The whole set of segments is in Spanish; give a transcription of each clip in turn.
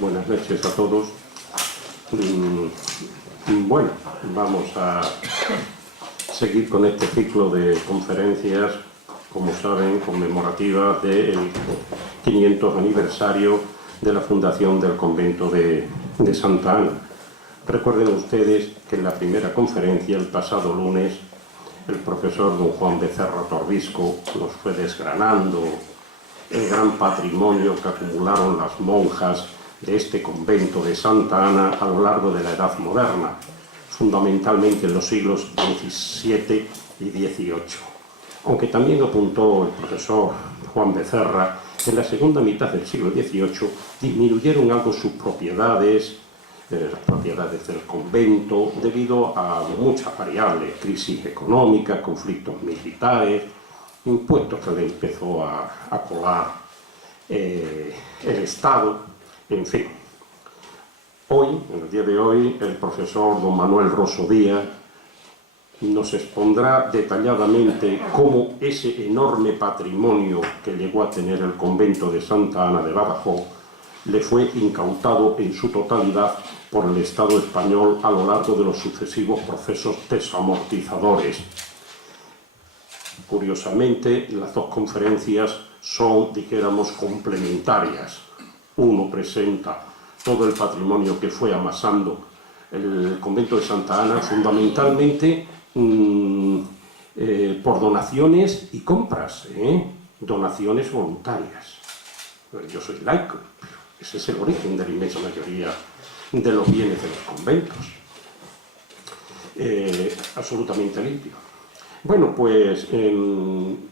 Buenas noches a todos. Bueno, vamos a seguir con este ciclo de conferencias, como saben, conmemorativas del 500 aniversario de la fundación del convento de Santa Ana. Recuerden ustedes que en la primera conferencia, el pasado lunes, el profesor don Juan Becerra Torbisco nos fue desgranando el gran patrimonio que acumularon las monjas de este convento de Santa Ana a lo largo de la Edad Moderna, fundamentalmente en los siglos XVII y XVIII. Aunque también apuntó el profesor Juan Becerra que en la segunda mitad del siglo XVIII disminuyeron algo sus propiedades, las propiedades del convento, debido a muchas variables: crisis económica, conflictos militares, impuestos que le empezó a colar el Estado, en fin. Hoy, en el día de hoy, el profesor don Manuel Rosso Díaz nos expondrá detalladamente cómo ese enorme patrimonio que llegó a tener el convento de Santa Ana de Badajoz le fue incautado en su totalidad por el Estado español a lo largo de los sucesivos procesos desamortizadores. Curiosamente, las dos conferencias son, dijéramos, complementarias. Uno presenta todo el patrimonio que fue amasando el convento de Santa Ana, fundamentalmente por donaciones y compras, donaciones voluntarias. Yo soy laico, pero ese es el origen de la inmensa mayoría de los bienes de los conventos. Absolutamente limpio. Bueno, pues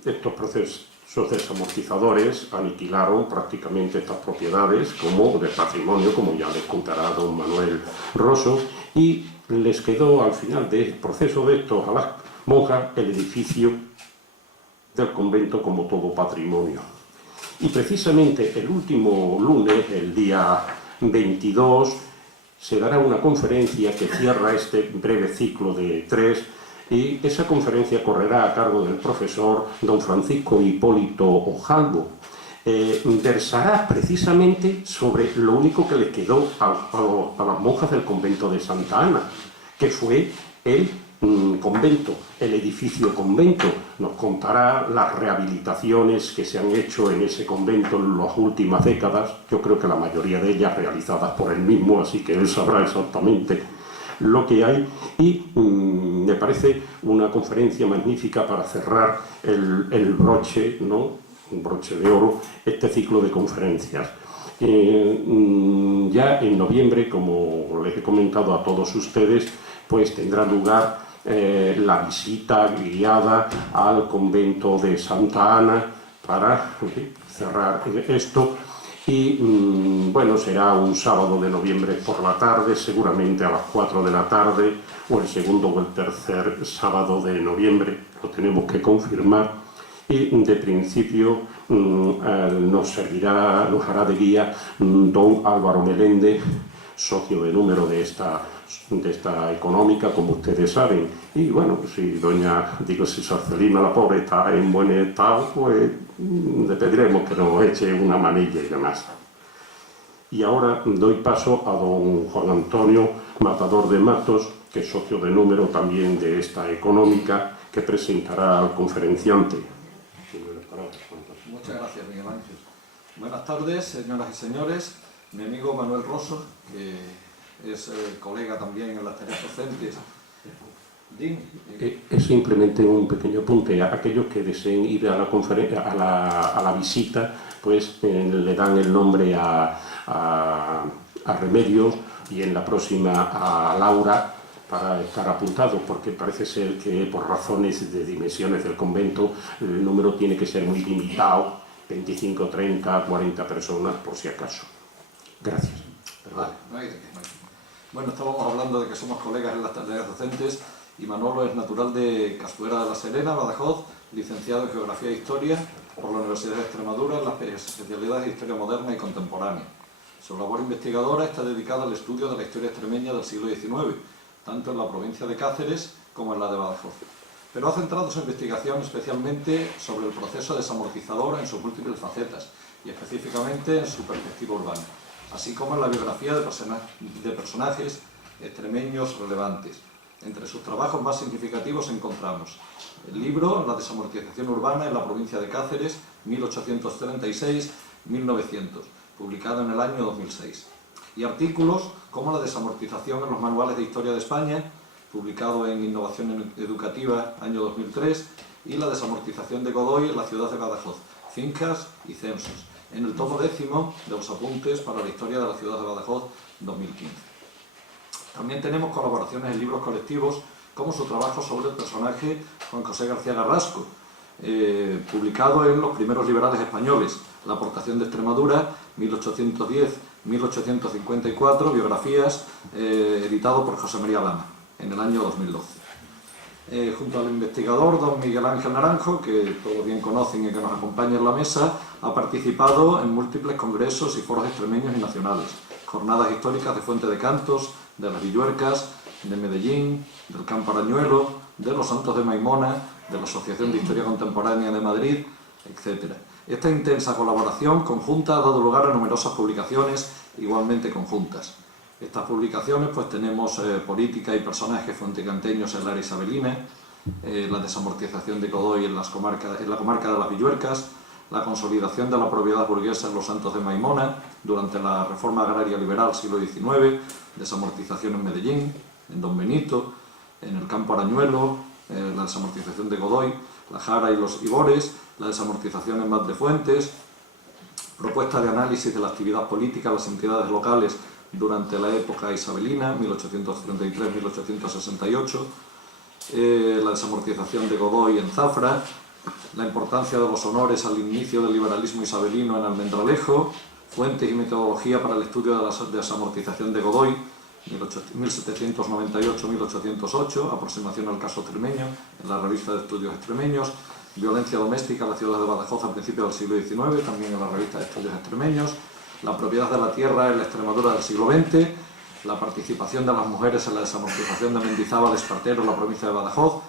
estos procesos desamortizadores aniquilaron prácticamente estas propiedades como de patrimonio, como ya les contará don Manuel Rosso, y les quedó al final del proceso de estos a las monjas el edificio del convento como todo patrimonio. Y precisamente el último lunes, el día 22, se dará una conferencia que cierra este breve ciclo de 3, y esa conferencia correrá a cargo del profesor don Francisco Hipólito Ojalvo. Versará precisamente sobre lo único que le quedó a las monjas del convento de Santa Ana, que fue el convento, el edificio convento. Nos contará las rehabilitaciones que se han hecho en ese convento en las últimas décadas, yo creo que la mayoría de ellas realizadas por él mismo, así que él sabrá exactamente lo que hay, y me parece una conferencia magnífica para cerrar el broche, ¿no?, un broche de oro, este ciclo de conferencias. Ya en noviembre, como les he comentado a todos ustedes, pues tendrá lugar la visita guiada al convento de Santa Ana para cerrar esto. Y bueno, será un sábado de noviembre por la tarde, seguramente a las 4 de la tarde, o el segundo o el tercer sábado de noviembre, lo tenemos que confirmar. Y de principio nos hará de guía don Álvaro Meléndez, socio de número de esta económica, como ustedes saben. Y bueno, si si Sarcelina, la pobre, está en buen estado, pues le pediremos que nos eche una manilla y demás. Y ahora doy paso a don Juan Antonio Matador de Matos, que es socio de número también de esta económica, que presentará al conferenciante. Muchas gracias, Miguel Ángel. Buenas tardes, señoras y señores. Mi amigo Manuel Rosso, que es colega también en las tareas docentes. Es simplemente un pequeño apunte. A aquellos que deseen ir a la conferencia, a la visita, pues le dan el nombre a Remedios, y en la próxima a Laura, para estar apuntados, porque parece ser que por razones de dimensiones del convento el número tiene que ser muy limitado, 25, 30, 40 personas, por si acaso. Gracias. Vale, no hay de qué. Bueno, estábamos hablando de que somos colegas en las tareas docentes, y Manolo es natural de Castuera de la Serena, Badajoz, licenciado en Geografía e Historia por la Universidad de Extremadura en las especialidades de Historia Moderna y Contemporánea. Su labor investigadora está dedicada al estudio de la historia extremeña del siglo XIX, tanto en la provincia de Cáceres como en la de Badajoz. Pero ha centrado su investigación especialmente sobre el proceso desamortizador en sus múltiples facetas, y específicamente en su perspectiva urbana. así como en la biografía de personajes extremeños relevantes. Entre sus trabajos más significativos encontramos el libro La desamortización urbana en la provincia de Cáceres, 1836-1900, publicado en el año 2006, y artículos como La desamortización en los manuales de historia de España, publicado en Innovación Educativa, año 2003, y La desamortización de Godoy en la ciudad de Badajoz, fincas y censos, en el tomo 10º de los apuntes para la historia de la ciudad de Badajoz, 2015. También tenemos colaboraciones en libros colectivos, como su trabajo sobre el personaje Juan José García Carrasco, publicado en Los primeros liberales españoles, La aportación de Extremadura, 1810-1854, biografías, editado por José María Lama, en el año 2012. Junto al investigador don Miguel Ángel Naranjo, que todos bien conocen y que nos acompaña en la mesa, ha participado en múltiples congresos y foros extremeños y nacionales, jornadas históricas de Fuente de Cantos, de las Villuercas, de Medellín, del Campo Arañuelo, de los Santos de Maimona, de la Asociación de Historia Contemporánea de Madrid, etc. Esta intensa colaboración conjunta ha dado lugar a numerosas publicaciones igualmente conjuntas. Estas publicaciones pues tenemos Política y personajes fuentecanteños en la era isabelina, La desamortización de Godoy en la comarca de las Villuercas, la consolidación de la propiedad burguesa en los Santos de Maimona durante la reforma agraria liberal siglo XIX, desamortización en Medellín, en Don Benito, en el Campo Arañuelo, la desamortización de Godoy, la Jara y los Ibores, la desamortización en Valdefuentes, propuesta de análisis de la actividad política de las entidades locales durante la época isabelina, 1833-1868, la desamortización de Godoy en Zafra, la importancia de los honores al inicio del liberalismo isabelino en Almendralejo, fuentes y metodología para el estudio de la desamortización de Godoy, 1798-1808, aproximación al caso extremeño, en la revista de estudios extremeños, violencia doméstica en la ciudad de Badajoz a principios del siglo XIX, también en la revista de estudios extremeños, la propiedad de la tierra en la Extremadura del siglo XX, la participación de las mujeres en la desamortización de Mendizábal, Espartero, en la provincia de Badajoz.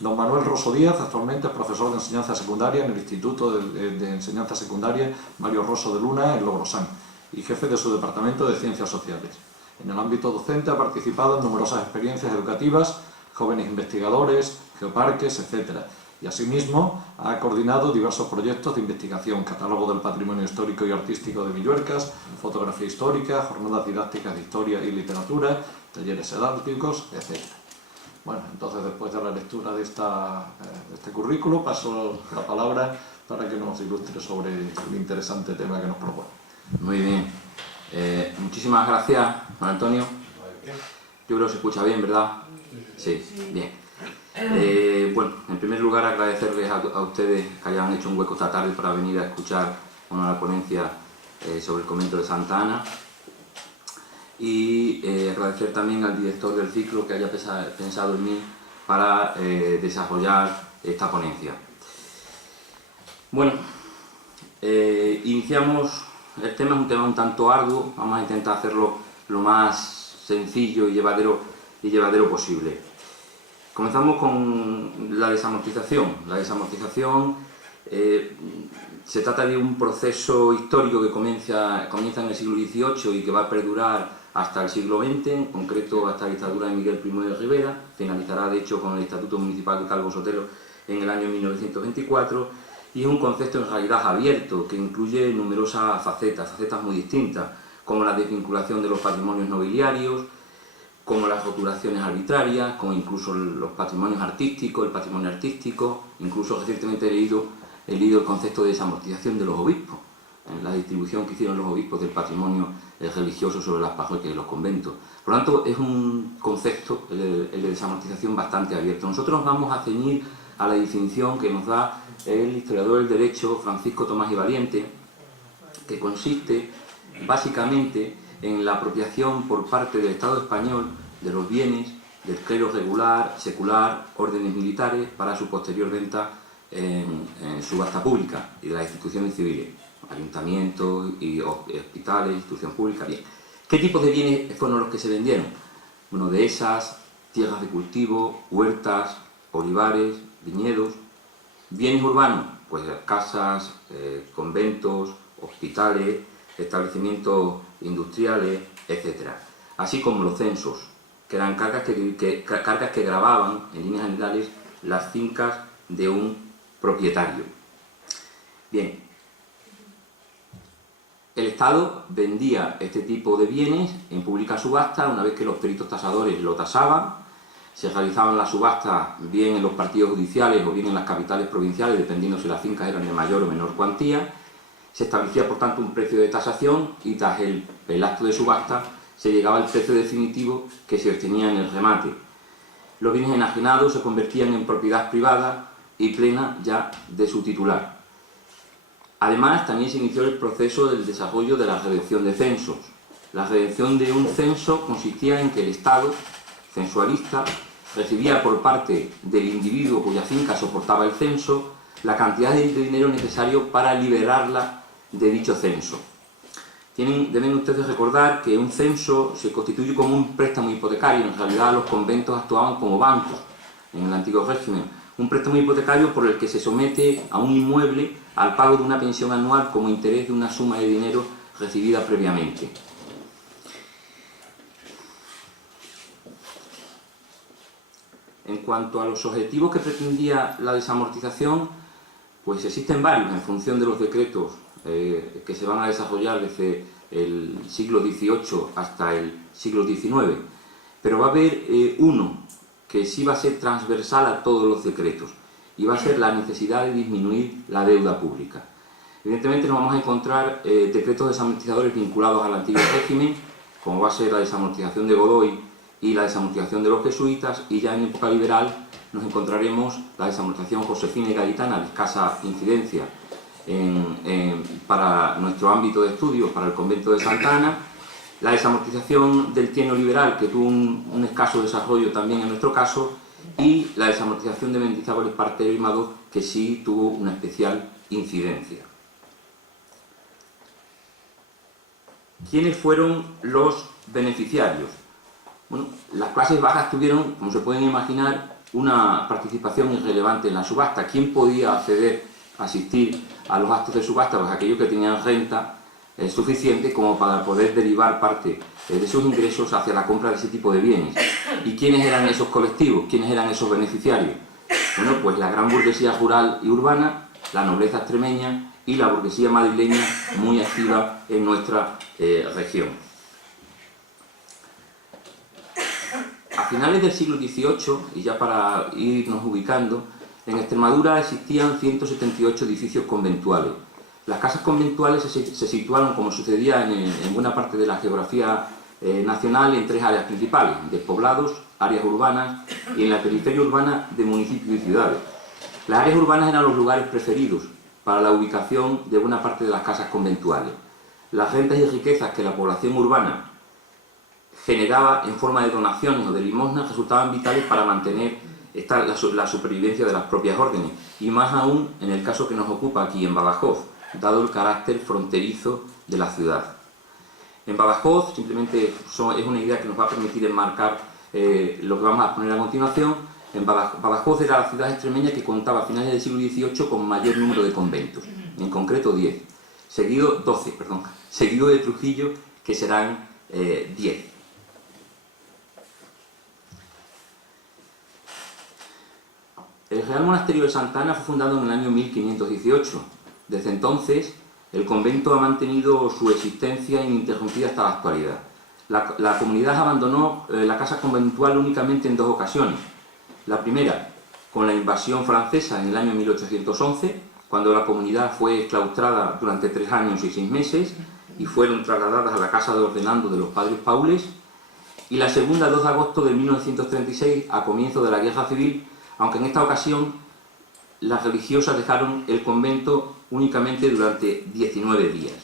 Don Manuel Rosso Díaz actualmente es profesor de enseñanza secundaria en el Instituto de Enseñanza Secundaria Mario Rosso de Luna en Logrosán y jefe de su departamento de Ciencias Sociales. En el ámbito docente ha participado en numerosas experiencias educativas, jóvenes investigadores, geoparques, etc. Y asimismo ha coordinado diversos proyectos de investigación, catálogo del patrimonio histórico y artístico de Villuercas, fotografía histórica, jornadas didácticas de historia y literatura, talleres didácticos, etc. Bueno, entonces después de la lectura de este currículo paso la palabra para que nos ilustre sobre el interesante tema que nos propone. Muy bien. Muchísimas gracias, Juan Antonio. Yo creo que se escucha bien, ¿verdad? Sí, bien. Bueno, en primer lugar agradecerles a ustedes que hayan hecho un hueco esta tarde para venir a escuchar la ponencia sobre el convento de Santa Ana. Y agradecer también al director del ciclo que haya pensado en mí para desarrollar esta ponencia. Bueno, iniciamos. El tema es un tema un tanto arduo, vamos a intentar hacerlo lo más sencillo y llevadero posible. Comenzamos con la desamortización. La desamortización se trata de un proceso histórico que comienza en el siglo XVIII y que va a perdurar hasta el siglo XX, en concreto hasta la dictadura de Miguel I de Rivera, finalizará de hecho con el Estatuto Municipal de Calvo Sotelo en el año 1924, y es un concepto en realidad abierto que incluye numerosas facetas muy distintas, como la desvinculación de los patrimonios nobiliarios, como las rotulaciones arbitrarias, como incluso los patrimonios artísticos, el patrimonio artístico, incluso recientemente he leído el concepto de desamortización de los obispos, en la distribución que hicieron los obispos del patrimonio religioso sobre las parroquias y los conventos. Por lo tanto, es un concepto, el de desamortización, bastante abierto. Nosotros nos vamos a ceñir a la definición que nos da el historiador del derecho Francisco Tomás y Valiente, que consiste básicamente en la apropiación por parte del Estado español de los bienes del clero regular, secular, órdenes militares para su posterior venta en subasta pública y de las instituciones civiles, ayuntamientos y hospitales, institución pública. Bien. ¿Qué tipos de bienes fueron los que se vendieron? Bueno, dehesas, tierras de cultivo, huertas, olivares, viñedos. Bienes urbanos, pues casas, conventos, hospitales, establecimientos industriales, etc. Así como los censos, que eran cargas que gravaban, en líneas generales, las fincas de un propietario. Bien, el Estado vendía este tipo de bienes en pública subasta una vez que los peritos tasadores lo tasaban. Se realizaban las subastas bien en los partidos judiciales o bien en las capitales provinciales, dependiendo si las fincas eran de mayor o menor cuantía. Se establecía, por tanto, un precio de tasación y tras el acto de subasta se llegaba al precio definitivo que se obtenía en el remate. Los bienes enajenados se convertían en propiedad privada y plena ya de su titular. Además, también se inició el proceso del desarrollo de la redención de censos. La redención de un censo consistía en que el Estado censualista recibía por parte del individuo cuya finca soportaba el censo la cantidad de dinero necesario para liberarla de dicho censo. Deben ustedes recordar que un censo se constituye como un préstamo hipotecario. En realidad los conventos actuaban como bancos en el antiguo régimen. Un préstamo hipotecario por el que se somete a un inmueble al pago de una pensión anual como interés de una suma de dinero recibida previamente. En cuanto a los objetivos que pretendía la desamortización, pues existen varios en función de los decretos que se van a desarrollar desde el siglo XVIII hasta el siglo XIX. Pero va a haber uno que sí va a ser transversal a todos los decretos, y va a ser la necesidad de disminuir la deuda pública. Evidentemente nos vamos a encontrar decretos desamortizadores vinculados al antiguo régimen, como va a ser la desamortización de Godoy y la desamortización de los jesuitas, y ya en época liberal nos encontraremos la desamortización josefina y gaditana de escasa incidencia para nuestro ámbito de estudio, para el convento de Santa Ana, la desamortización del tienio liberal, que tuvo un escaso desarrollo también en nuestro caso, y la desamortización de Mendizábal, Espartero y Madoz, que sí tuvo una especial incidencia. ¿Quiénes fueron los beneficiarios? Bueno, las clases bajas tuvieron, como se pueden imaginar, una participación irrelevante en la subasta. ¿Quién podía acceder a asistir a los actos de subasta? Pues aquellos que tenían renta suficiente como para poder derivar parte de sus ingresos hacia la compra de ese tipo de bienes. ¿Y quiénes eran esos colectivos? ¿Quiénes eran esos beneficiarios? Bueno, pues la gran burguesía rural y urbana, la nobleza extremeña y la burguesía madrileña, muy activa en nuestra región. A finales del siglo XVIII, y ya para irnos ubicando, en Extremadura existían 178 edificios conventuales. Las casas conventuales se situaron, como sucedía en buena parte de la geografía nacional, en tres áreas principales: despoblados, áreas urbanas y en la periferia urbana de municipios y ciudades. Las áreas urbanas eran los lugares preferidos para la ubicación de buena parte de las casas conventuales. Las rentas y riquezas que la población urbana generaba en forma de donaciones o de limosnas resultaban vitales para mantener la supervivencia de las propias órdenes, y más aún en el caso que nos ocupa aquí en Badajoz, dado el carácter fronterizo de la ciudad. En Badajoz, simplemente es una idea que nos va a permitir enmarcar lo que vamos a poner a continuación. En Badajoz era la ciudad extremeña que contaba a finales del siglo XVIII con mayor número de conventos, en concreto 12, seguido de Trujillo, que serán 10. El Real Monasterio de Santa Ana fue fundado en el año 1518. Desde entonces, el convento ha mantenido su existencia ininterrumpida hasta la actualidad. La comunidad abandonó la casa conventual únicamente en dos ocasiones. La primera, con la invasión francesa en el año 1811, cuando la comunidad fue exclaustrada durante 3 años y 6 meses y fueron trasladadas a la casa de ordenando de los padres Paules, y la segunda, 2 de agosto de 1936, a comienzo de la Guerra Civil, aunque en esta ocasión las religiosas dejaron el convento únicamente durante 19 días.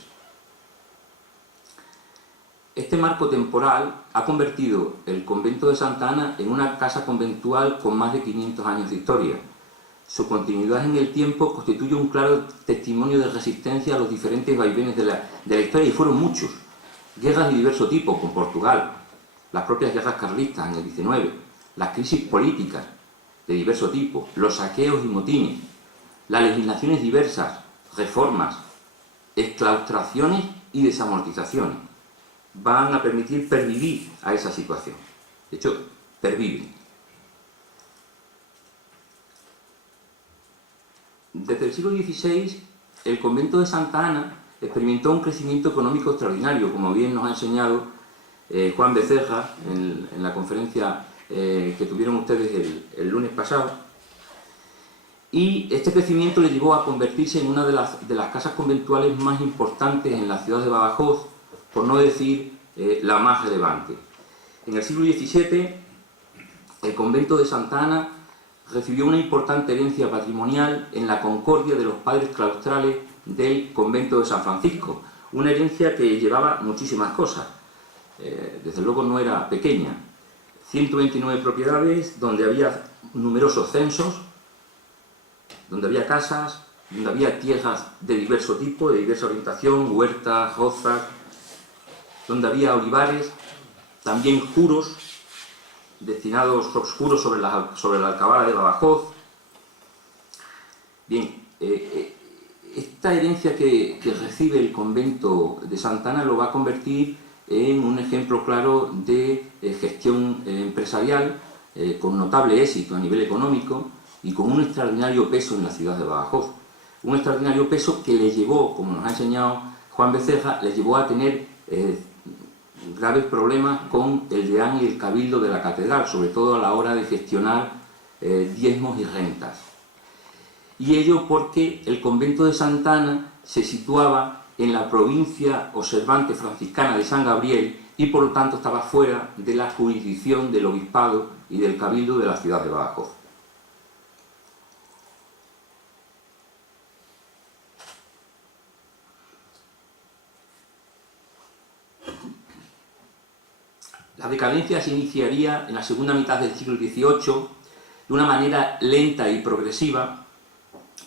Este marco temporal ha convertido el convento de Santa Ana en una casa conventual con más de 500 años de historia. Su continuidad en el tiempo constituye un claro testimonio de resistencia a los diferentes vaivenes de la historia, y fueron muchos. Guerras de diverso tipo con Portugal, las propias guerras carlistas en el XIX, las crisis políticas de diverso tipo, los saqueos y motines, las legislaciones diversas, reformas, exclaustraciones y desamortizaciones. Van a permitir pervivir a esa situación. De hecho, perviven. Desde el siglo XVI, el convento de Santa Ana experimentó un crecimiento económico extraordinario, como bien nos ha enseñado Juan Becerra en la conferencia que tuvieron ustedes el lunes pasado. Y este crecimiento le llevó a convertirse en una de las casas conventuales más importantes en la ciudad de Badajoz, por no decir la más relevante. En el siglo XVII, el convento de Santa Ana recibió una importante herencia patrimonial en la concordia de los padres claustrales del convento de San Francisco, una herencia que llevaba muchísimas cosas, desde luego no era pequeña. 129 propiedades donde había numerosos censos, donde había casas, donde había tierras de diverso tipo, de diversa orientación, huertas, rozas, donde había olivares, también juros destinados juros sobre la alcabala de Badajoz. Bien, esta herencia que recibe el convento de Santa Ana lo va a convertir en un ejemplo claro de gestión empresarial con notable éxito a nivel económico y con un extraordinario peso en la ciudad de Badajoz. Un extraordinario peso que le llevó, como nos ha enseñado Juan Becerra, le llevó a tener graves problemas con el deán y el cabildo de la catedral, sobre todo a la hora de gestionar diezmos y rentas. Y ello porque el convento de Santa Ana se situaba en la provincia observante franciscana de San Gabriel y por lo tanto estaba fuera de la jurisdicción del obispado y del cabildo de la ciudad de Badajoz. La decadencia se iniciaría en la segunda mitad del siglo XVIII de una manera lenta y progresiva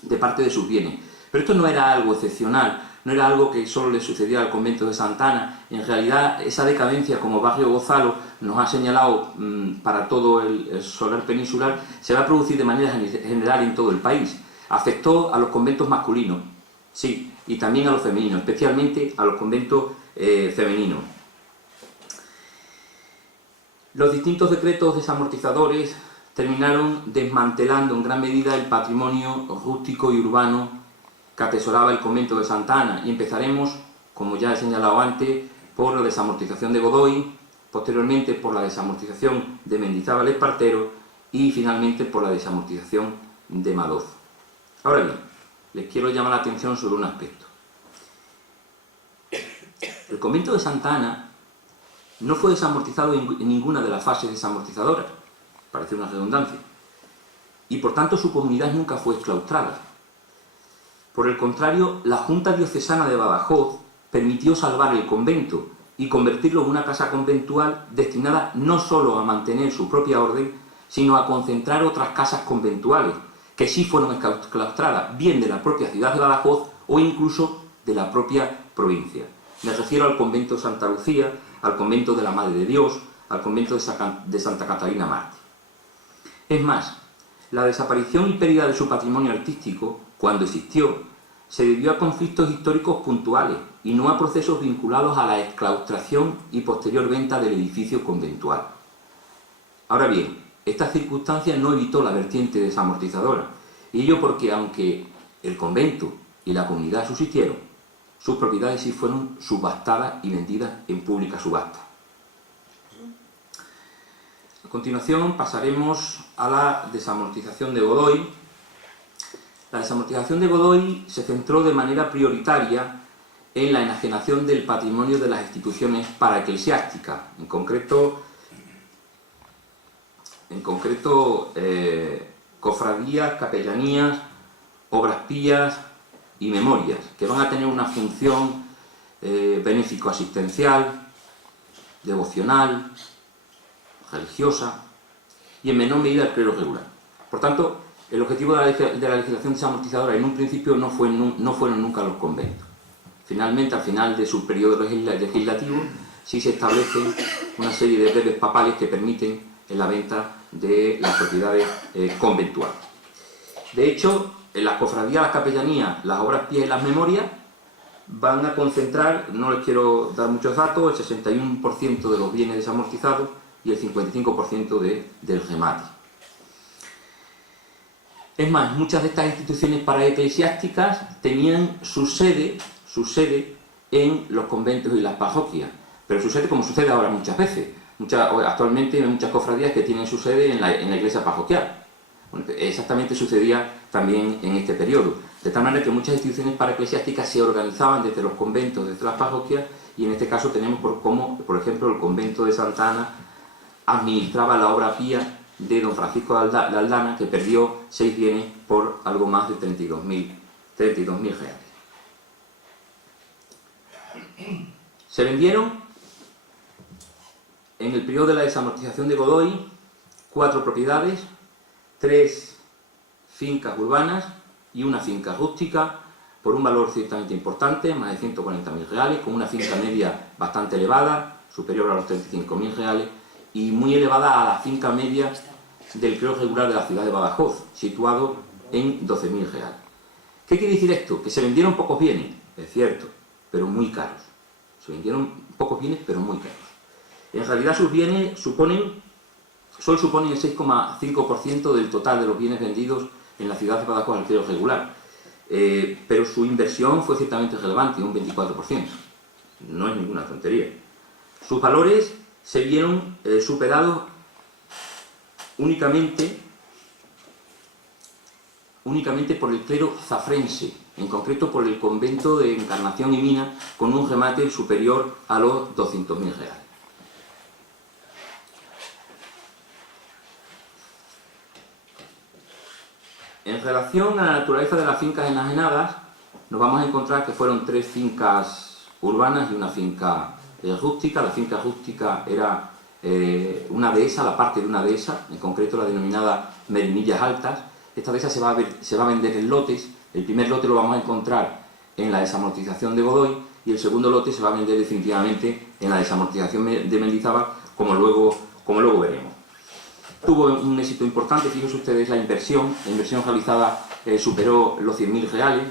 de parte de sus bienes. Pero esto no era algo excepcional, no era algo que solo le sucediera al convento de Santa Ana. En realidad, esa decadencia, como Barrio Gonzalo nos ha señalado para todo el solar peninsular, se va a producir de manera general en todo el país. Afectó a los conventos masculinos, sí, y también a los femeninos, especialmente a los conventos femeninos. Los distintos decretos desamortizadores terminaron desmantelando en gran medida el patrimonio rústico y urbano que atesoraba el convento de Santa Ana, y empezaremos, como ya he señalado antes, por la desamortización de Godoy, posteriormente por la desamortización de Mendizábal Espartero y finalmente por la desamortización de Madoz. Ahora bien, les quiero llamar la atención sobre un aspecto. El convento de Santa Ana no fue desamortizado en ninguna de las fases desamortizadoras, parece una redundancia, y por tanto su comunidad nunca fue exclaustrada. Por el contrario, la Junta Diocesana de Badajoz permitió salvar el convento y convertirlo en una casa conventual destinada no solo a mantener su propia orden, sino a concentrar otras casas conventuales, que sí fueron exclaustradas, bien de la propia ciudad de Badajoz o incluso de la propia provincia. Me refiero al convento de Santa Lucía, al convento de la Madre de Dios, al convento de Santa Catalina Mártir. Es más, la desaparición y pérdida de su patrimonio artístico, cuando existió, se debió a conflictos históricos puntuales y no a procesos vinculados a la exclaustración y posterior venta del edificio conventual. Ahora bien, esta circunstancia no evitó la vertiente desamortizadora, y ello porque, aunque el convento y la comunidad subsistieron, sus propiedades sí fueron subastadas y vendidas en pública subasta. A continuación pasaremos a la desamortización de Godoy. La desamortización de Godoy se centró de manera prioritaria en la enajenación del patrimonio de las instituciones paraeclesiásticas, en concreto cofradías, capellanías, obras pías y memorias, que van a tener una función benéfico-asistencial, devocional, religiosa y en menor medida el clero regular. Por tanto, el objetivo de la legislación desamortizadora en un principio no fueron nunca los conventos. Finalmente, al final de su periodo legislativo, sí se establecen una serie de breves papales que permiten la venta de las propiedades conventuales. De hecho, en las cofradías, las capellanías, las obras pías y las memorias van a concentrar, no les quiero dar muchos datos, el 61% de los bienes desamortizados y el 55% del remate. Es más, muchas de estas instituciones paraeclesiásticas tenían su sede en los conventos y las parroquias, pero sucede como sucede ahora muchas veces. Actualmente hay muchas cofradías que tienen su sede en la iglesia parroquial. Bueno, exactamente sucedía también en este periodo, de tal manera que muchas instituciones paraeclesiásticas se organizaban desde los conventos, desde las parroquias, y en este caso tenemos como, por ejemplo, el convento de Santa Ana administraba la obra pía de don Francisco de Aldana, que perdió 6 bienes por algo más de 32.000 reales. Se vendieron en el periodo de la desamortización de Godoy 4 propiedades, 3 fincas urbanas y una finca rústica por un valor ciertamente importante, más de 140.000 reales, con una finca media bastante elevada, superior a los 35.000 reales, y muy elevada a la finca media del creo regular de la ciudad de Badajoz, situado en 12.000 reales. ¿Qué quiere decir esto? Que se vendieron pocos bienes, es cierto, pero muy caros. Se vendieron pocos bienes, pero muy caros. En realidad sus bienes solo suponen el 6,5% del total de los bienes vendidos en la ciudad de Badajoz al creo regular, pero su inversión fue ciertamente relevante, un 24%. No es ninguna tontería. Sus valores se vieron superados únicamente por el clero zafrense, en concreto por el convento de Encarnación y Mina, con un remate superior a los 200.000 reales. En relación a la naturaleza de las fincas enajenadas, nos vamos a encontrar que fueron 3 fincas urbanas y una finca rústica. La finca rústica era una dehesa, la parte de una dehesa, en concreto la denominada Merinillas Altas. Esta dehesa se va a vender en lotes. El primer lote lo vamos a encontrar en la desamortización de Godoy y el segundo lote se va a vender definitivamente en la desamortización de Mendizábal, como luego veremos. Tuvo un éxito importante, fíjense ustedes la inversión realizada superó los 100.000 reales,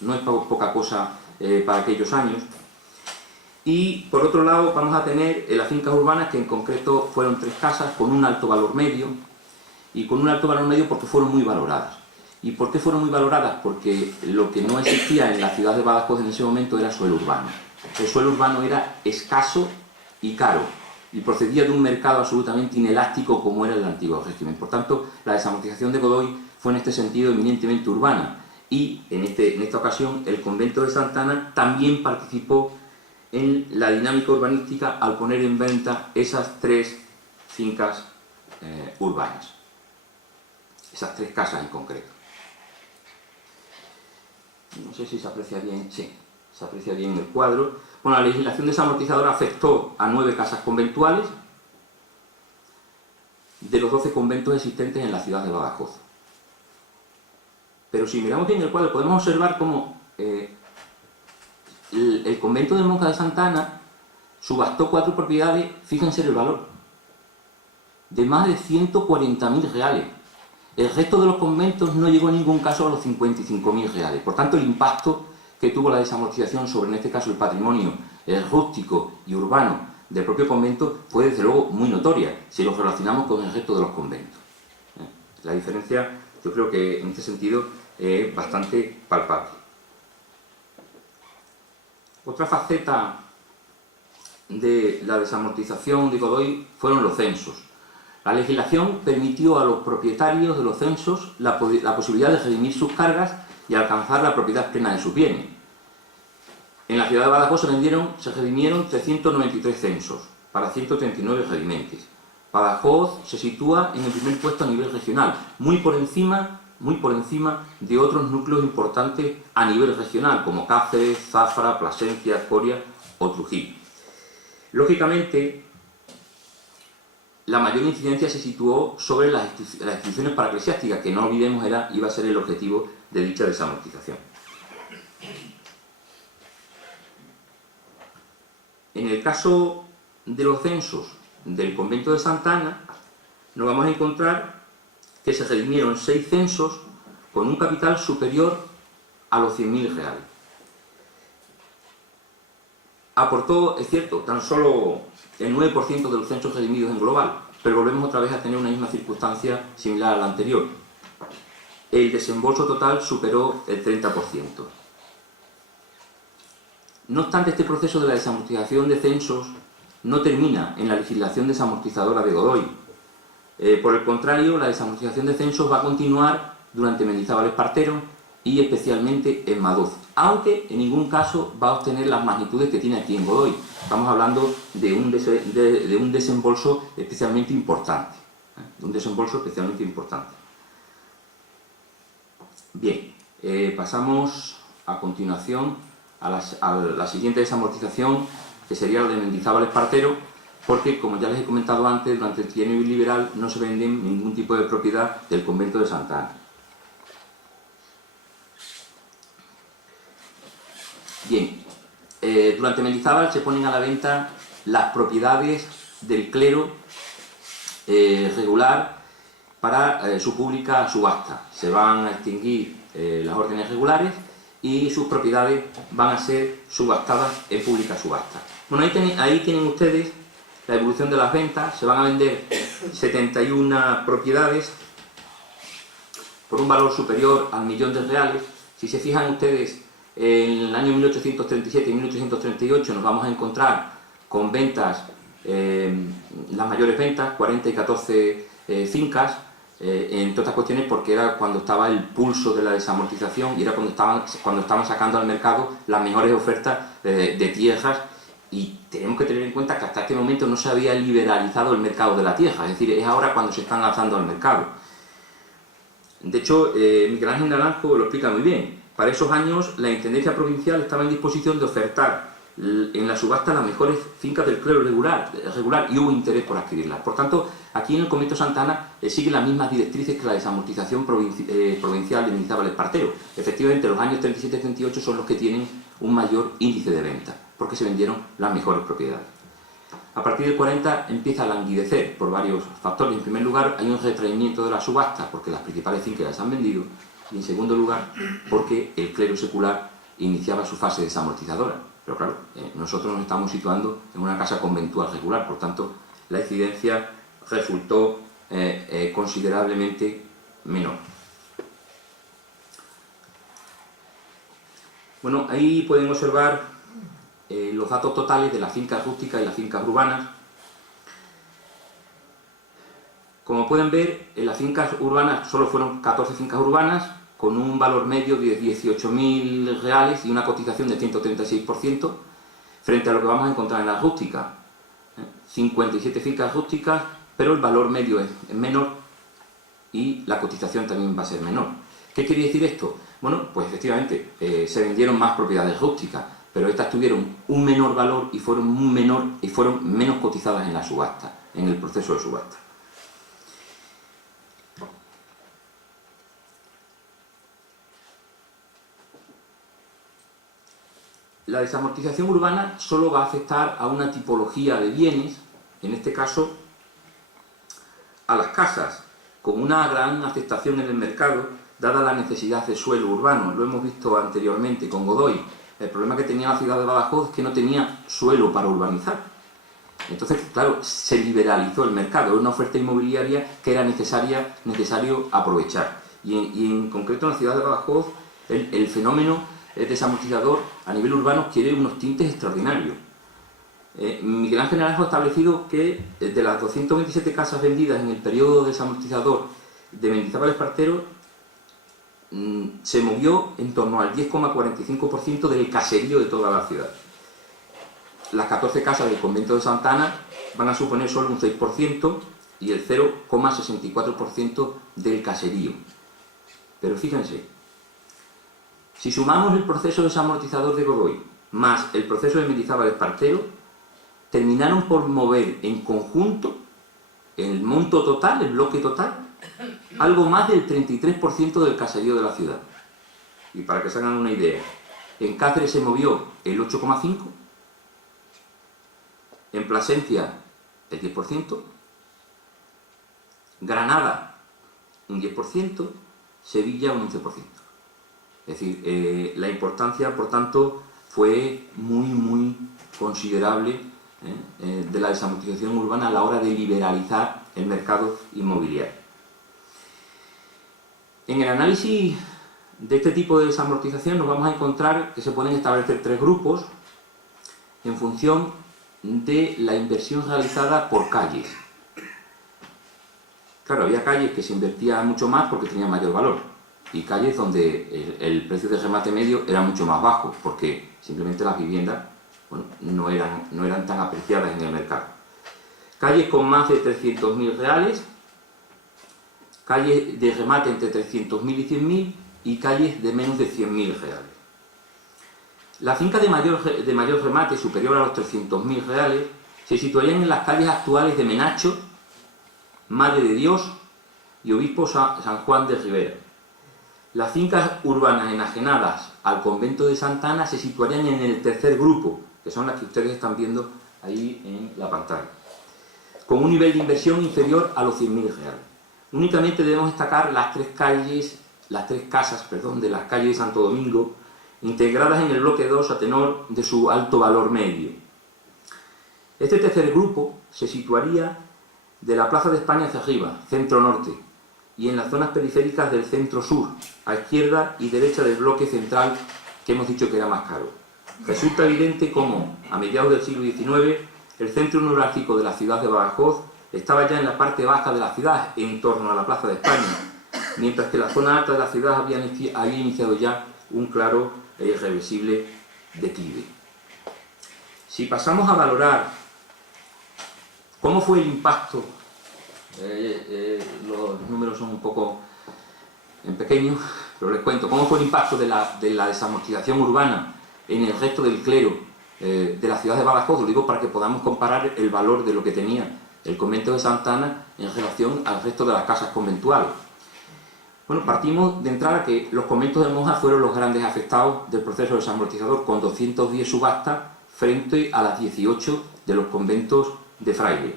no es poca cosa para aquellos años. Y por otro lado vamos a tener las fincas urbanas, que en concreto fueron 3 casas con un alto valor medio, y con un alto valor medio porque fueron muy valoradas. ¿Y por qué fueron muy valoradas? Porque lo que no existía en la ciudad de Badajoz en ese momento era suelo urbano. El suelo urbano era escaso y caro, y procedía de un mercado absolutamente inelástico como era el antiguo régimen. Por tanto, la desamortización de Godoy fue en este sentido eminentemente urbana, y en esta ocasión el convento de Santa Ana también participó en la dinámica urbanística al poner en venta esas 3 fincas urbanas, esas 3 casas en concreto. No sé si se aprecia bien, sí, se aprecia bien el cuadro. Bueno, la legislación desamortizadora afectó a 9 casas conventuales de los 12 conventos existentes en la ciudad de Badajoz. Pero si miramos bien el cuadro, podemos observar cómo el convento de Monjas de Santa Ana subastó 4 propiedades, fíjense el valor, de más de 140.000 reales. El resto de los conventos no llegó en ningún caso a los 55.000 reales. Por tanto, el impacto que tuvo la desamortización sobre, en este caso, el patrimonio rústico y urbano del propio convento fue, desde luego, muy notoria, si lo relacionamos con el resto de los conventos. La diferencia, yo creo que en este sentido, es bastante palpable. Otra faceta de la desamortización de Godoy fueron los censos. La legislación permitió a los propietarios de los censos la posibilidad de redimir sus cargas y alcanzar la propiedad plena de sus bienes. En la ciudad de Badajoz se redimieron 393 censos para 139 redimentes. Badajoz se sitúa en el primer puesto a nivel regional, muy por encima de otros núcleos importantes a nivel regional, como Cáceres, Zafra, Plasencia, Coria o Trujillo. Lógicamente, la mayor incidencia se situó sobre las instituciones paraeclesiásticas, que no olvidemos iba a ser el objetivo de dicha desamortización. En el caso de los censos del convento de Santa Ana, nos vamos a encontrar que se redimieron 6 censos con un capital superior a los 100.000 reales. aportó, es cierto, tan solo el 9% de los censos redimidos en global, pero volvemos otra vez a tener una misma circunstancia similar a la anterior. El desembolso total superó el 30%. No obstante, este proceso de la desamortización de censos no termina en la legislación desamortizadora de Godoy. Por el contrario, la desamortización de censos va a continuar durante Mendizábal Espartero y especialmente en Madoz, aunque en ningún caso va a obtener las magnitudes que tiene aquí en Godoy. Estamos hablando de un desembolso especialmente importante. Bien, pasamos a continuación a la siguiente desamortización, que sería la de Mendizábal Espartero, porque, como ya les he comentado antes, durante el trienio liberal no se vende ningún tipo de propiedad del convento de Santa Ana. Bien, durante Mendizábal se ponen a la venta las propiedades del clero regular para su pública subasta. Se van a extinguir las órdenes regulares y sus propiedades van a ser subastadas en pública subasta. Bueno, ahí tienen ustedes la evolución de las ventas. Se van a vender 71 propiedades por un valor superior al millón de reales. Si se fijan ustedes, en el año 1837 y 1838 nos vamos a encontrar con ventas, las mayores ventas, 40 y 14 fincas, entre otras cuestiones porque era cuando estaba el pulso de la desamortización y era cuando estaban sacando al mercado las mejores ofertas de tierras, y tenemos que tener en cuenta que hasta este momento no se había liberalizado el mercado de la tierra, es decir, es ahora cuando se están lanzando al mercado. De hecho, Miguel Ángel Naranjo lo explica muy bien. Para esos años la Intendencia Provincial estaba en disposición de ofertar en la subasta las mejores fincas del clero regular y hubo interés por adquirirlas. Por tanto, aquí en el convento de Santa Ana sigue las mismas directrices que la desamortización provincial de Mendizábal Espartero. Efectivamente, los años 37-38 son los que tienen un mayor índice de venta, porque se vendieron las mejores propiedades. A partir del 40 empieza a languidecer por varios factores. En primer lugar, hay un retraimiento de la subasta porque las principales fincas ya se han vendido, y en segundo lugar, porque el clero secular iniciaba su fase desamortizadora. Pero claro, nosotros nos estamos situando en una casa conventual regular, por tanto, la incidencia resultó considerablemente menor. Bueno, ahí pueden observar los datos totales de las fincas rústicas y las fincas urbanas. Como pueden ver, en las fincas urbanas solo fueron 14 fincas urbanas, con un valor medio de 18.000 reales y una cotización de 136%, frente a lo que vamos a encontrar en las rústicas. 57 fincas rústicas, pero el valor medio es menor y la cotización también va a ser menor. ¿Qué quiere decir esto? Bueno, pues efectivamente se vendieron más propiedades rústicas, pero estas tuvieron un menor valor y fueron menos cotizadas en la subasta, en el proceso de subasta. La desamortización urbana solo va a afectar a una tipología de bienes, en este caso a las casas, con una gran aceptación en el mercado, dada la necesidad de suelo urbano. Lo hemos visto anteriormente con Godoy. El problema que tenía la ciudad de Badajoz es que no tenía suelo para urbanizar. Entonces, claro, se liberalizó el mercado, era una oferta inmobiliaria que era necesario aprovechar. Y en concreto en la ciudad de Badajoz, el fenómeno desamortizador a nivel urbano quiere unos tintes extraordinarios. Miguel Ángel Naranjo ha establecido que de las 227 casas vendidas en el periodo desamortizador de Mendizábal Espartero, se movió en torno al 10,45% del caserío de toda la ciudad. Las 14 casas del convento de Santa Ana van a suponer solo un 6% y el 0,64% del caserío. Pero fíjense, si sumamos el proceso desamortizador de Godoy más el proceso de Mendizábal Espartero, terminaron por mover en conjunto el monto total, el bloque total, algo más del 33% del caserío de la ciudad. Y para que se hagan una idea, en Cáceres se movió el 8,5%, en Plasencia el 10%, Granada un 10%, Sevilla un 11%. Es decir, la importancia, por tanto, fue muy considerable de la desamortización urbana a la hora de liberalizar el mercado inmobiliario. En el análisis de este tipo de desamortización nos vamos a encontrar que se pueden establecer tres grupos en función de la inversión realizada por calles. Claro, había calles que se invertía mucho más porque tenían mayor valor y calles donde el precio de remate medio era mucho más bajo porque simplemente las viviendas, bueno, no eran tan apreciadas en el mercado. Calles con más de 300.000 reales, calles de remate entre 300.000 y 100.000 y calles de menos de 100.000 reales. La finca de mayor remate, superior a los 300.000 reales, se situarían en las calles actuales de Menacho, Madre de Dios y Obispo San Juan de Ribera. Las fincas urbanas enajenadas al convento de Santa Ana se situarían en el tercer grupo, que son las que ustedes están viendo ahí en la pantalla, con un nivel de inversión inferior a los 100.000 reales. Únicamente debemos destacar las tres casas de las calles de Santo Domingo, integradas en el bloque 2 a tenor de su alto valor medio. Este tercer grupo se situaría de la Plaza de España hacia arriba, centro-norte, y en las zonas periféricas del centro-sur, a izquierda y derecha del bloque central que hemos dicho que era más caro. Resulta evidente cómo, a mediados del siglo XIX, el centro neurálgico de la ciudad de Badajoz estaba ya en la parte baja de la ciudad, en torno a la Plaza de España, mientras que la zona alta de la ciudad había iniciado ya un claro e irreversible declive. Si pasamos a valorar cómo fue el impacto, los números son un poco en pequeño, pero les cuento, cómo fue el impacto de la desamortización urbana en el resto del clero de la ciudad de Badajoz, lo digo para que podamos comparar el valor de lo que tenía el convento de Santa Ana en relación al resto de las casas conventuales. Bueno, partimos de entrada que los conventos de monjas fueron los grandes afectados del proceso desamortizador, con 210 subastas frente a las 18 de los conventos de frailes.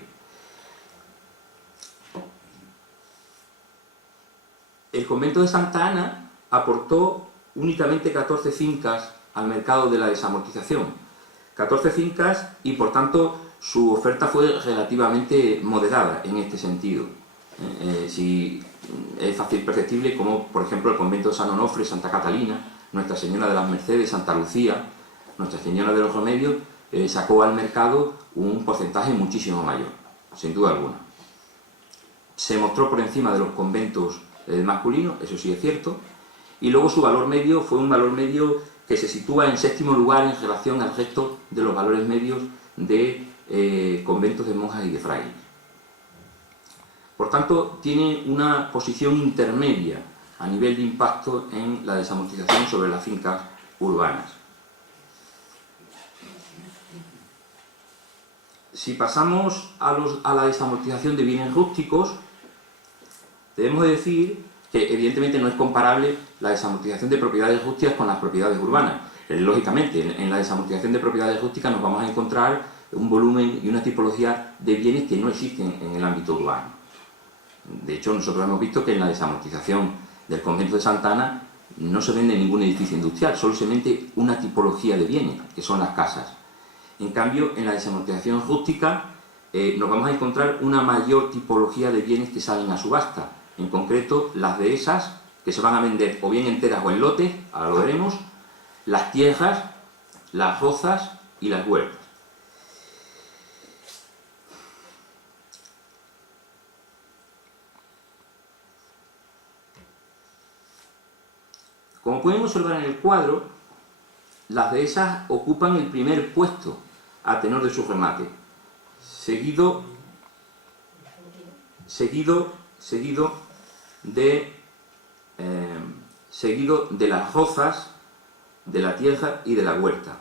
El convento de Santa Ana aportó únicamente 14 fincas al mercado de la desamortización. 14 fincas y, por tanto, su oferta fue relativamente moderada en este sentido. Si es fácil perceptible como, por ejemplo, el convento de San Onofre, Santa Catalina, Nuestra Señora de las Mercedes, Santa Lucía, Nuestra Señora de los Remedios, sacó al mercado un porcentaje muchísimo mayor, sin duda alguna. Se mostró por encima de los conventos masculinos, eso sí es cierto, y luego su valor medio fue un valor medio que se sitúa en séptimo lugar en relación al resto de los valores medios de conventos de monjas y de frailes. Por tanto, tiene una posición intermedia a nivel de impacto en la desamortización sobre las fincas urbanas. Si pasamos a la desamortización de bienes rústicos, debemos decir que evidentemente no es comparable la desamortización de propiedades rústicas con las propiedades urbanas. Lógicamente, en la desamortización de propiedades rústicas nos vamos a encontrar un volumen y una tipología de bienes que no existen en el ámbito urbano. De hecho, nosotros hemos visto que en la desamortización del convento de Santa Ana no se vende ningún edificio industrial, solo se vende una tipología de bienes, que son las casas. En cambio, en la desamortización rústica nos vamos a encontrar una mayor tipología de bienes que salen a subasta. En concreto, las dehesas, que se van a vender o bien enteras o en lotes, ahora lo veremos, las tierras, las rozas y las huertas. Como pueden observar en el cuadro, las dehesas ocupan el primer puesto a tenor de su remate, seguido de las rozas, de la tierra y de la huerta.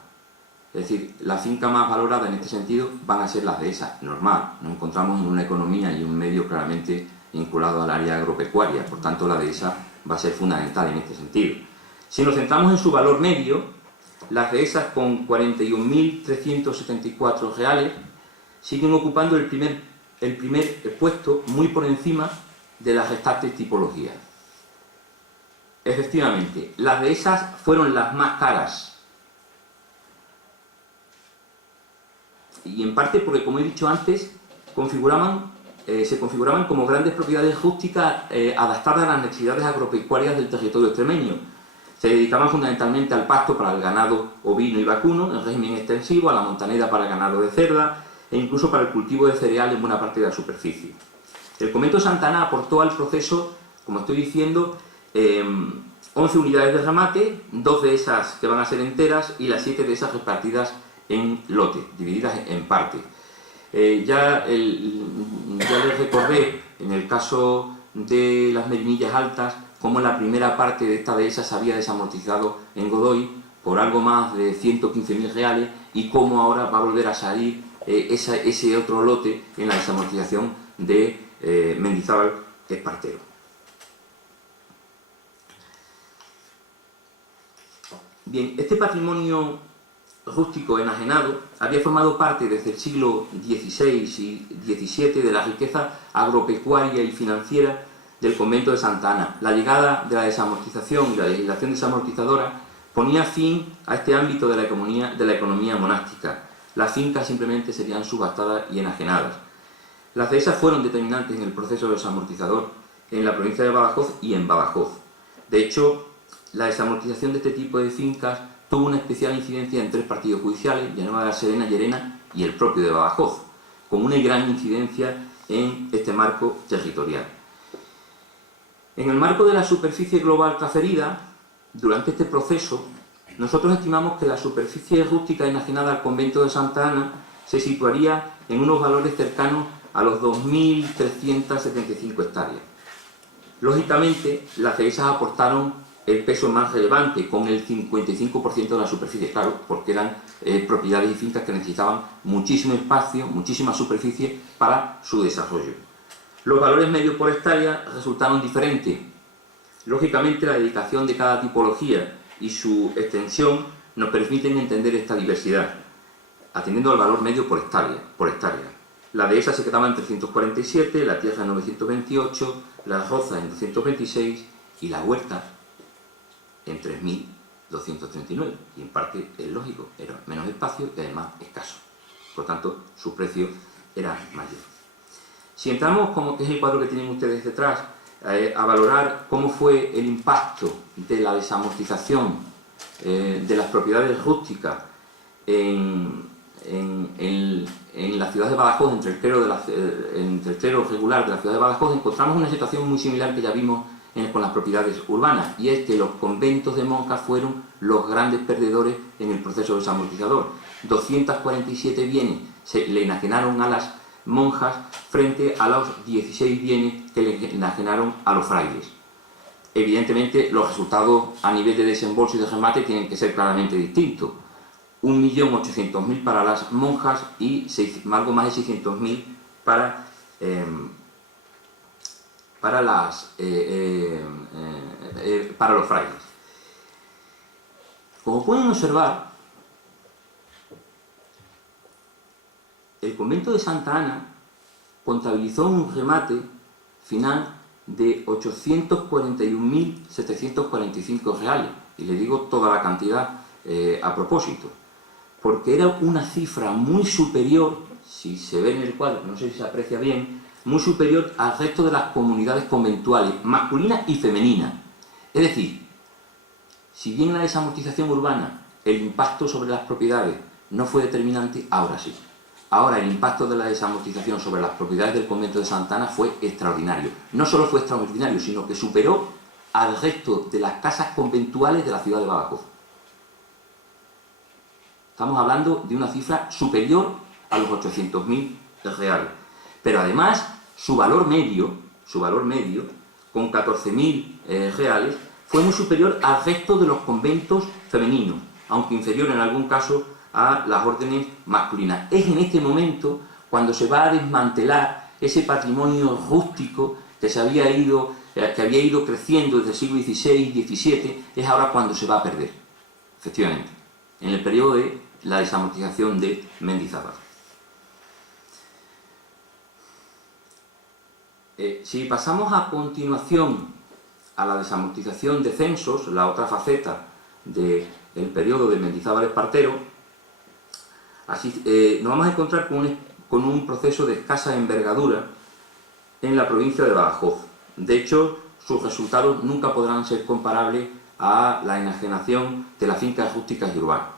Es decir, la finca más valorada en este sentido van a ser las dehesas, normal. Nos encontramos en una economía y un medio claramente vinculado al área agropecuaria, por tanto la dehesa va a ser fundamental en este sentido. Si nos centramos en su valor medio, las dehesas con 41.374 reales siguen ocupando el primer puesto muy por encima de las restantes tipologías. Efectivamente, las dehesas fueron las más caras y en parte porque, como he dicho antes, se configuraban como grandes propiedades rústicas adaptadas a las necesidades agropecuarias del territorio extremeño. Se dedicaban fundamentalmente al pasto para el ganado ovino y vacuno, en régimen extensivo, a la montanera para el ganado de cerda e incluso para el cultivo de cereal en buena parte de la superficie. El convento de Santa Ana aportó al proceso, como estoy diciendo, 11 unidades de remate, 2 de esas que van a ser enteras y las 7 de esas repartidas en lotes, divididas en partes. Ya les recordé, en el caso de las Merinillas Altas, cómo la primera parte de esta dehesa se había desamortizado en Godoy por algo más de 115.000 reales y cómo ahora va a volver a salir ese otro lote en la desamortización de Mendizábal Espartero. Bien, este patrimonio rústico enajenado había formado parte desde el siglo XVI y XVII de la riqueza agropecuaria y financiera del convento de Santa Ana. La llegada de la desamortización y la legislación desamortizadora ponía fin a este ámbito de la economía monástica. Las fincas simplemente serían subastadas y enajenadas. Las dehesas fueron determinantes en el proceso desamortizador en la provincia de Badajoz y en Badajoz. De hecho, la desamortización de este tipo de fincas tuvo una especial incidencia en 3 partidos judiciales, Villanueva de la Serena, Llerena y el propio de Badajoz, con una gran incidencia en este marco territorial. En el marco de la superficie global transferida, durante este proceso, nosotros estimamos que la superficie rústica enajenada al convento de Santa Ana se situaría en unos valores cercanos a los 2.375 hectáreas. Lógicamente, las dehesas aportaron el peso más relevante, con el 55% de la superficie, claro, porque eran propiedades y fincas que necesitaban muchísimo espacio, muchísima superficie para su desarrollo. Los valores medios por hectárea resultaron diferentes. Lógicamente, la dedicación de cada tipología y su extensión nos permiten entender esta diversidad, atendiendo al valor medio por hectárea. La dehesa se quedaba en 347, la tierra en 928, la roza en 226 y la huerta en 3.239. Y en parte es lógico, era menos espacio y además escaso. Por tanto, su precio era mayor. Si entramos, como que es el cuadro que tienen ustedes detrás, a valorar cómo fue el impacto de la desamortización de las propiedades rústicas en la ciudad de Badajoz, entre el clero regular de la ciudad de Badajoz, encontramos una situación muy similar que ya vimos con las propiedades urbanas, y es que los conventos de monjas fueron los grandes perdedores en el proceso desamortizador. 247 bienes se le enajenaron a las monjas frente a los 16 bienes que le enajenaron a los frailes. Evidentemente, los resultados a nivel de desembolso y de remate tienen que ser claramente distintos. 1.800.000 para las monjas y algo más de 600.000 para los frailes. Como pueden observar, el convento de Santa Ana contabilizó un remate final de 841.745 reales, y le digo toda la cantidad a propósito, porque era una cifra muy superior, si se ve en el cuadro, no sé si se aprecia bien, muy superior al resto de las comunidades conventuales, masculinas y femeninas. Es decir, si bien en la desamortización urbana el impacto sobre las propiedades no fue determinante, ahora sí. Ahora el impacto de la desamortización sobre las propiedades del convento de Santa Ana fue extraordinario. No solo fue extraordinario, sino que superó al resto de las casas conventuales de la ciudad de Badajoz. Estamos hablando de una cifra superior a los 800.000 reales. Pero además, su valor medio, con 14.000 reales, fue muy superior al resto de los conventos femeninos, aunque inferior en algún caso a las órdenes masculinas. Es en este momento cuando se va a desmantelar ese patrimonio rústico que había ido creciendo desde el siglo XVI y XVII, es ahora cuando se va a perder, efectivamente, en el periodo de la desamortización de Mendizábal. Si pasamos a continuación a la desamortización de censos, la otra faceta del periodo de Mendizábal Espartero, Así, nos vamos a encontrar con un proceso de escasa envergadura en la provincia de Badajoz. De hecho, sus resultados nunca podrán ser comparables a la enajenación de las fincas rústicas y urbanas.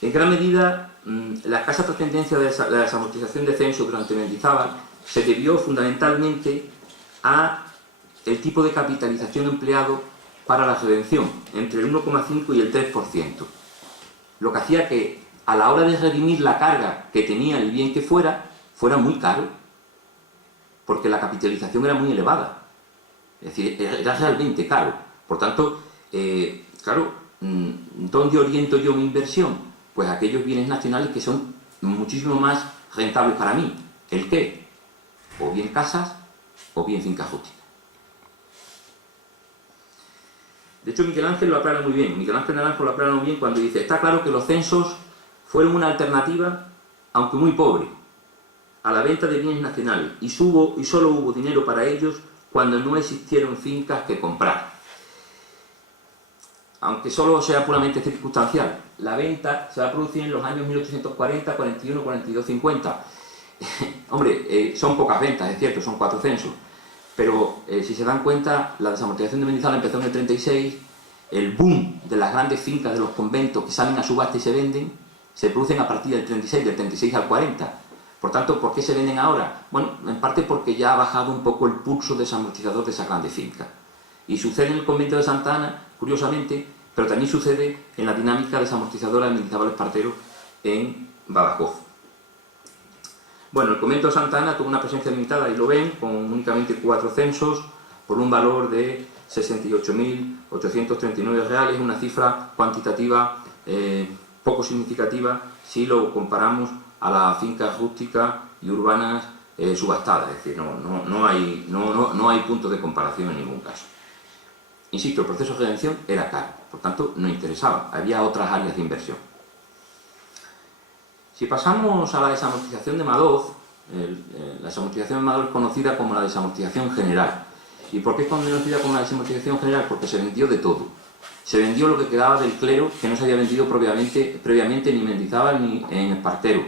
En gran medida, la escasa trascendencia de la desamortización de censo durante Mendizábal se debió fundamentalmente a el tipo de capitalización empleado para la redención, entre el 1,5 y el 3%, lo que hacía que a la hora de redimir la carga que tenía el bien que fuera muy caro, porque la capitalización era muy elevada, es decir, era realmente caro. Por tanto, claro, ¿dónde oriento yo mi inversión? Pues aquellos bienes nacionales que son muchísimo más rentables para mí. ¿El qué? O bien casas o bien fincas rústicas. De hecho, Miguel Ángel lo aclara muy bien. Miguel Ángel Naranjo lo aclara muy bien cuando dice: está claro que los censos fueron una alternativa, aunque muy pobre, a la venta de bienes nacionales, y solo hubo dinero para ellos cuando no existieron fincas que comprar. Aunque solo sea puramente circunstancial, la venta se va a producir en los años 1840, 41, 42, 50. Hombre, son pocas ventas, es cierto, son 4 censos, pero si se dan cuenta, la desamortización de Mendizábal empezó en el 36, el boom de las grandes fincas de los conventos que salen a subasta y se venden, se producen a partir del 36 al 40. Por tanto, ¿por qué se venden ahora? Bueno, en parte porque ya ha bajado un poco el pulso desamortizador de esas grandes fincas. Y sucede en el convento de Santa Ana, curiosamente, pero también sucede en la dinámica desamortizadora de Mendizábal Espartero en Badajoz. Bueno, el convento de Santa Ana tuvo una presencia limitada, y lo ven, con únicamente 4 censos, por un valor de 68.839 reales, una cifra cuantitativa poco significativa si lo comparamos a las fincas rústicas y urbanas subastadas. Es decir, no hay punto de comparación en ningún caso. Insisto, el proceso de redención era caro, por tanto no interesaba, había otras áreas de inversión. Si pasamos a la desamortización de Madoz, la desamortización de Madoz es conocida como la desamortización general. ¿Y por qué es conocida como la desamortización general? Porque se vendió de todo. Se vendió lo que quedaba del clero, que no se había vendido previamente ni en Mendizábal ni en Espartero.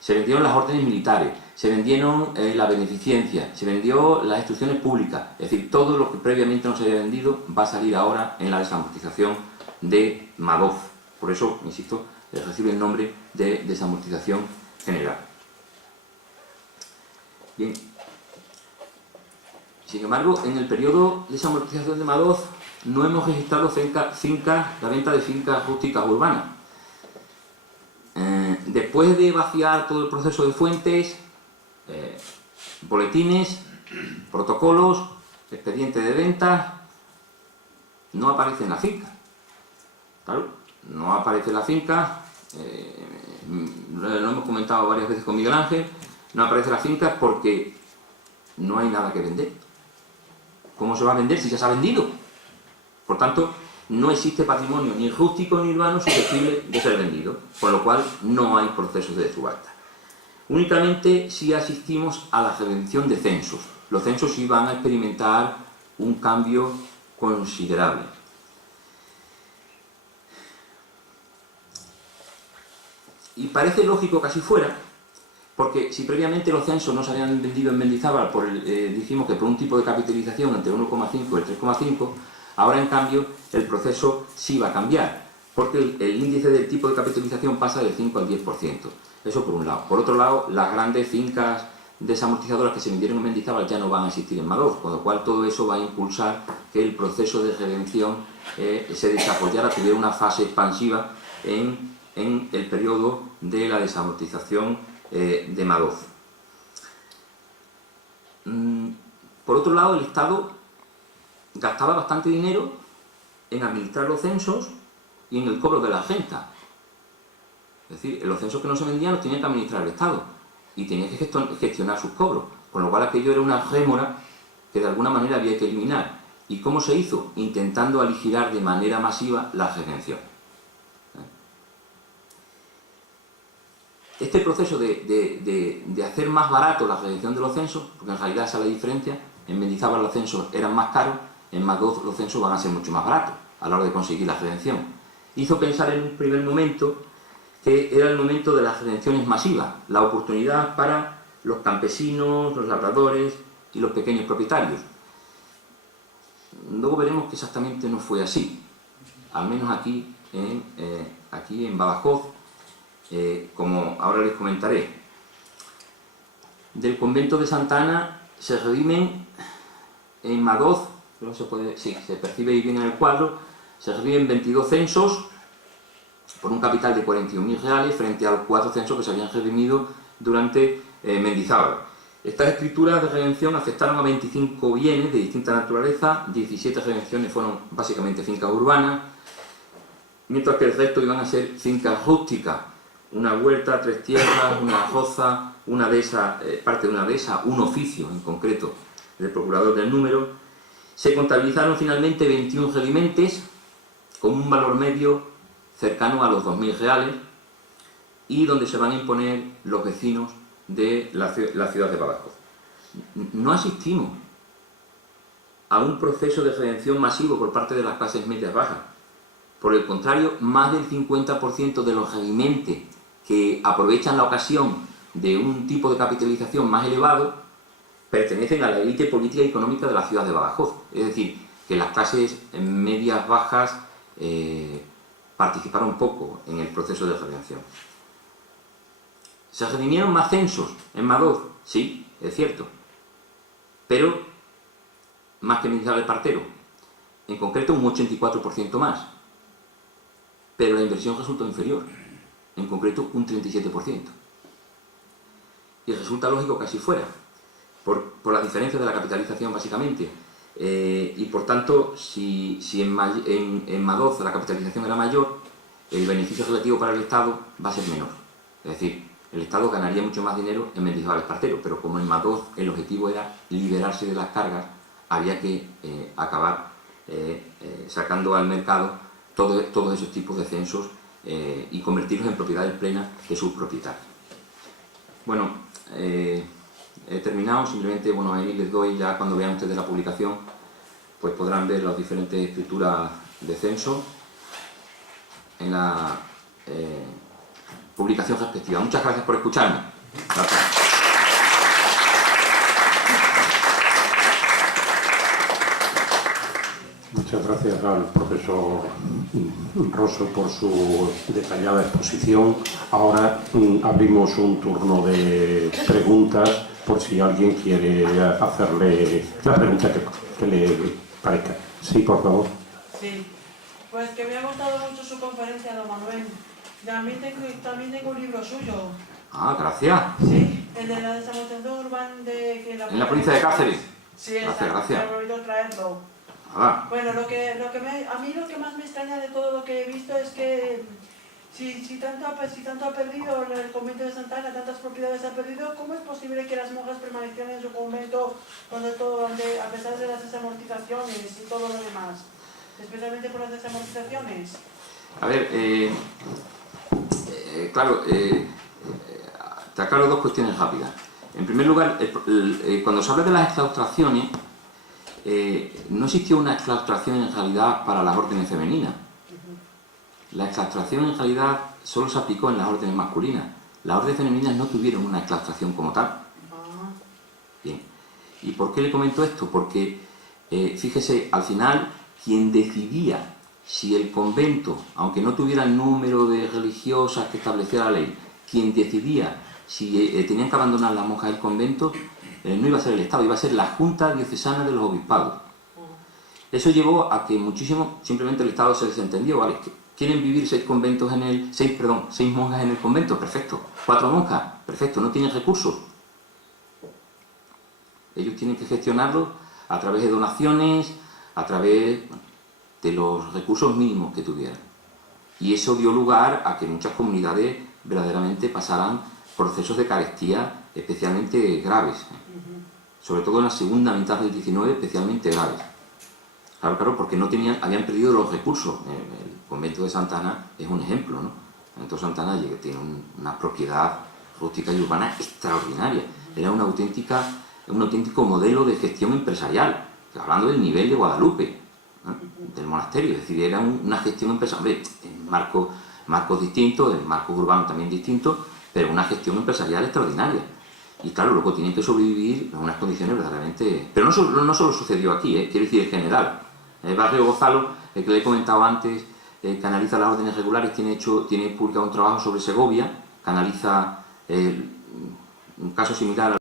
Se vendieron las órdenes militares, se vendieron la beneficencia, se vendió las instrucciones públicas. Es decir, todo lo que previamente no se había vendido va a salir ahora en la desamortización de Madoz. Por eso, insisto, recibe el nombre de desamortización general. Bien. Sin embargo, en el periodo de desamortización de Madoz no hemos registrado la venta de fincas rústicas urbanas. Después de vaciar todo el proceso de fuentes, boletines, protocolos, expediente de venta, no aparece en la finca. Claro, no aparece la finca, lo hemos comentado varias veces con Miguel Ángel, no aparece la finca porque no hay nada que vender. ¿Cómo se va a vender si ya se ha vendido? Por tanto, no existe patrimonio ni rústico ni urbano susceptible de ser vendido, con lo cual no hay procesos de subasta. Únicamente si asistimos a la redención de censos. Los censos sí van a experimentar un cambio considerable. Y parece lógico que así fuera, porque si previamente los censos no se habían vendido en Mendizábal, dijimos que por un tipo de capitalización entre el 1,5 y el 3,5, ahora en cambio el proceso sí va a cambiar, porque el índice del tipo de capitalización pasa del 5 al 10%. Eso por un lado. Por otro lado, las grandes fincas desamortizadoras que se vendieron en Mendizábal ya no van a existir en Madoz, con lo cual todo eso va a impulsar que el proceso de redención se desarrollara, tuviera una fase expansiva en el periodo de la desamortización de Madoz. Por otro lado, el Estado gastaba bastante dinero en administrar los censos y en el cobro de la renta. Es decir, los censos que no se vendían los tenía que administrar el Estado y tenía que gestionar sus cobros, con lo cual aquello era una rémora que de alguna manera había que eliminar. ¿Y cómo se hizo? Intentando aligerar de manera masiva la redención. Este proceso de hacer más barato la redención de los censos, porque en realidad esa es la diferencia, en Mendizábal los censos eran más caros, en Madoz los censos van a ser mucho más baratos a la hora de conseguir la redención. Hizo pensar en un primer momento que era el momento de las redenciones masivas, la oportunidad para los campesinos, los labradores y los pequeños propietarios. Luego veremos que exactamente no fue así, al menos aquí en Badajoz, como ahora les comentaré. Del convento de Santa Ana se redimen en Madoz, no se puede, sí, se percibe ahí bien en el cuadro, se redimen 22 censos por un capital de 41.000 reales frente a los 4 censos que se habían redimido durante Mendizábal. Estas escrituras de redención afectaron a 25 bienes de distinta naturaleza, 17 redenciones fueron básicamente fincas urbanas, mientras que el resto iban a ser fincas rústicas, una huerta, 3 tierras, una roza, una dehesa, parte de una dehesa, un oficio en concreto del procurador del número. Se contabilizaron finalmente 21 redimentes con un valor medio cercano a los 2.000 reales y donde se van a imponer los vecinos de la ciudad de Badajoz. No asistimos a un proceso de redención masivo por parte de las clases medias bajas. Por el contrario, más del 50% de los redimentes que aprovechan la ocasión de un tipo de capitalización más elevado pertenecen a la élite política y económica de la ciudad de Badajoz. Es decir, que las clases medias bajas participaron poco en el proceso de redención. ¿Se redimieron más censos en Madoz? Sí, es cierto. Pero más que Mendizábal Espartero. En concreto un 84% más. Pero la inversión resultó inferior. En concreto un 37%. Y resulta lógico que así fuera. Por las diferencias de la capitalización básicamente. Y por tanto, si en Madoz la capitalización era mayor, el beneficio relativo para el Estado va a ser menor. Es decir, el Estado ganaría mucho más dinero en Mendizábal Espartero, pero como en Madoz el objetivo era liberarse de las cargas, había que acabar sacando al mercado todos esos tipos de censos y convertirlos en propiedades plenas de sus propietarios. Bueno, he terminado, simplemente ahí les doy, ya cuando vean ustedes la publicación, pues podrán ver las diferentes escrituras de censo en la publicación respectiva. Muchas gracias por escucharme. Gracias. Muchas gracias al profesor Rosso por su detallada exposición. Ahora abrimos un turno de preguntas por si alguien quiere hacerle la pregunta que le parezca. Sí, por favor. Sí, pues que me ha gustado mucho su conferencia, don Manuel. También tengo un libro suyo. Ah, gracias. Sí, el de la desamortización urbana en la provincia de Cáceres. Sí, gracias. Me he olvidado traerlo. Ah. Bueno, a mí lo que más me extraña de todo lo que he visto es que si tanto ha perdido el convento de Santa Ana, tantas propiedades ha perdido, ¿cómo es posible que las monjas permanecieran en su convento a pesar de las desamortizaciones y todo lo demás? Especialmente por las desamortizaciones. A ver, claro, te aclaro dos cuestiones rápidas. En primer lugar, cuando se habla de las exclaustraciones, no existió una exclaustración en realidad para las órdenes femeninas. La exclaustración en realidad solo se aplicó en las órdenes masculinas. Las órdenes femeninas no tuvieron una exclaustración como tal. Bien. ¿Y por qué le comento esto? Porque, fíjese, al final, quien decidía si el convento, aunque no tuviera el número de religiosas que establecía la ley, quien decidía si tenían que abandonar las monjas del convento, no iba a ser el Estado, iba a ser la Junta Diocesana de los Obispados. Eso llevó a que simplemente el Estado se desentendió, ¿vale? ¿Quieren vivir 6 monjas en el convento? Perfecto. 4 monjas, perfecto. ¿No tienen recursos? Ellos tienen que gestionarlo a través de donaciones, a través de los recursos mínimos que tuvieran. Y eso dio lugar a que muchas comunidades verdaderamente pasaran procesos de carestía especialmente graves. Sobre todo en la segunda mitad del 19, especialmente graves. Claro, porque habían perdido los recursos. El convento de Santa Ana es un ejemplo, ¿no? El convento de Santa Ana tiene una propiedad rústica y urbana extraordinaria. Era un auténtico modelo de gestión empresarial, hablando del nivel de Guadalupe, ¿no? Del monasterio. Es decir, era una gestión empresarial. En marco marcos distintos, el marco urbano también distinto, pero una gestión empresarial extraordinaria. Y claro, luego tienen que sobrevivir en unas condiciones verdaderamente... Pero no solo sucedió aquí, quiero decir en general. El barrio Gozalo, el que le he comentado antes, que analiza las órdenes regulares, tiene publicado un trabajo sobre Segovia, que analiza un caso similar